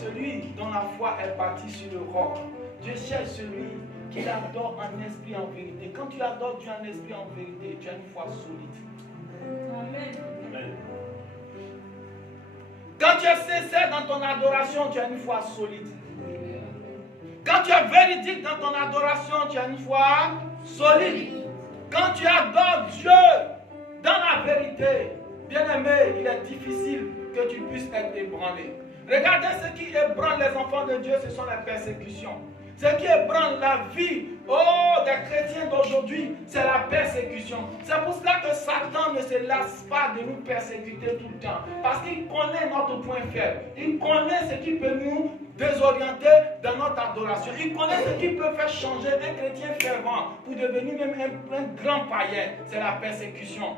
celui dont la foi est bâtie sur le roc. Dieu cherche celui qui l'adore en esprit et en vérité. Quand tu adores Dieu en esprit et en vérité, tu as une foi solide. Amen. Amen. Quand tu es sincère dans ton adoration, tu as une foi solide. Quand tu es véridique dans ton adoration, tu as une foi solide. Quand tu adores Dieu dans la vérité, bien-aimé, il est difficile que tu puisses être ébranlé. Regardez ce qui ébranle les enfants de Dieu, ce sont les persécutions. Ce qui ébranle la vie des chrétiens d'aujourd'hui, c'est la persécution. C'est pour cela que Satan ne se lasse pas de nous persécuter tout le temps. Parce qu'il connaît notre point faible. Il connaît ce qui peut nous désorienter dans notre adoration. Il connaît ce qui peut faire changer un chrétien fervent pour devenir même un grand païen. C'est la persécution.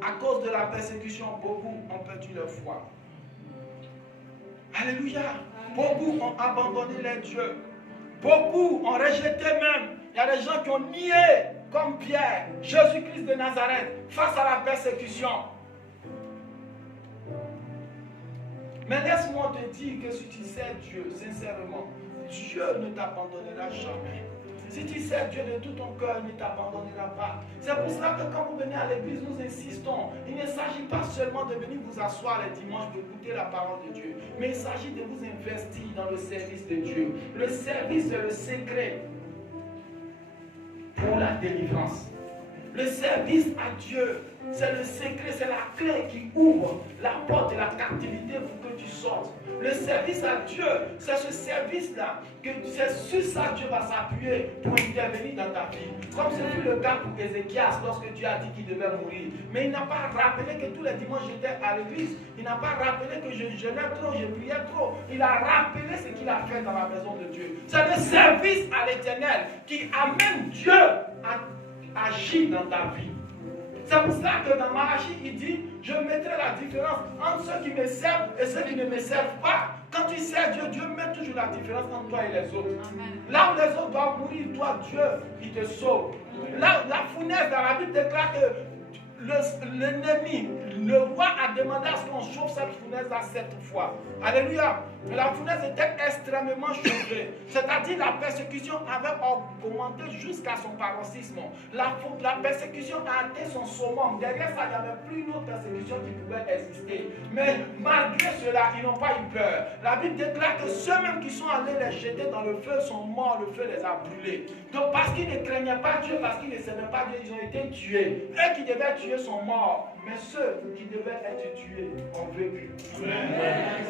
À cause de la persécution, beaucoup ont perdu leur foi. Alléluia. Beaucoup ont abandonné les dieux. Beaucoup ont rejeté même. Il y a des gens qui ont nié, comme Pierre, Jésus-Christ de Nazareth, face à la persécution. Mais laisse-moi te dire que si tu sais Dieu, sincèrement, Dieu ne t'abandonnera jamais. Si tu sais Dieu de tout ton cœur, il ne t'abandonnera pas. C'est pour cela que quand vous venez à l'église, nous insistons. Il ne s'agit pas seulement de venir vous asseoir les dimanches pour écouter la parole de Dieu, mais il s'agit de vous investir dans le service de Dieu. Le service est le secret pour la délivrance. Le service à Dieu, c'est le secret, c'est la clé qui ouvre la porte de la captivité pour que tu sortes. Le service à Dieu, c'est ce service-là, c'est sur ça que Dieu va s'appuyer pour intervenir dans ta vie. Comme ce fut le cas pour Ézéchias lorsque Dieu a dit qu'il devait mourir. Mais il n'a pas rappelé que tous les dimanches j'étais à l'église. Il n'a pas rappelé que je jeûnais trop, je priais trop. Il a rappelé ce qu'il a fait dans la maison de Dieu. C'est le service à l'Éternel qui amène Dieu à agir dans ta vie. C'est pour cela que dans Malachie, il dit, je mettrai la différence entre ceux qui me servent et ceux qui ne me servent pas. Quand tu sers Dieu, Dieu met toujours la différence entre toi et les autres. Amen. Là où les autres doivent mourir, toi, Dieu, il te sauve. Là, la fournaise dans la Bible déclare que l'ennemi, le roi a demandé à ce qu'on chauffe cette fournaise-là 7 fois. Alléluia. La fournaise était extrêmement chauffée. C'est-à-dire la persécution avait augmenté jusqu'à son paroxysme. La persécution a atteint son summum. Derrière ça, il n'y avait plus une autre persécution qui pouvait exister. Mais malgré cela, ils n'ont pas eu peur. La Bible déclare que ceux-mêmes qui sont allés les jeter dans le feu sont morts, le feu les a brûlés. Donc parce qu'ils ne craignaient pas Dieu, parce qu'ils ne savaient pas Dieu, ils ont été tués. Eux qui devaient tuer sont morts. Mais ceux qui devaient être tués ont vécu. Amen.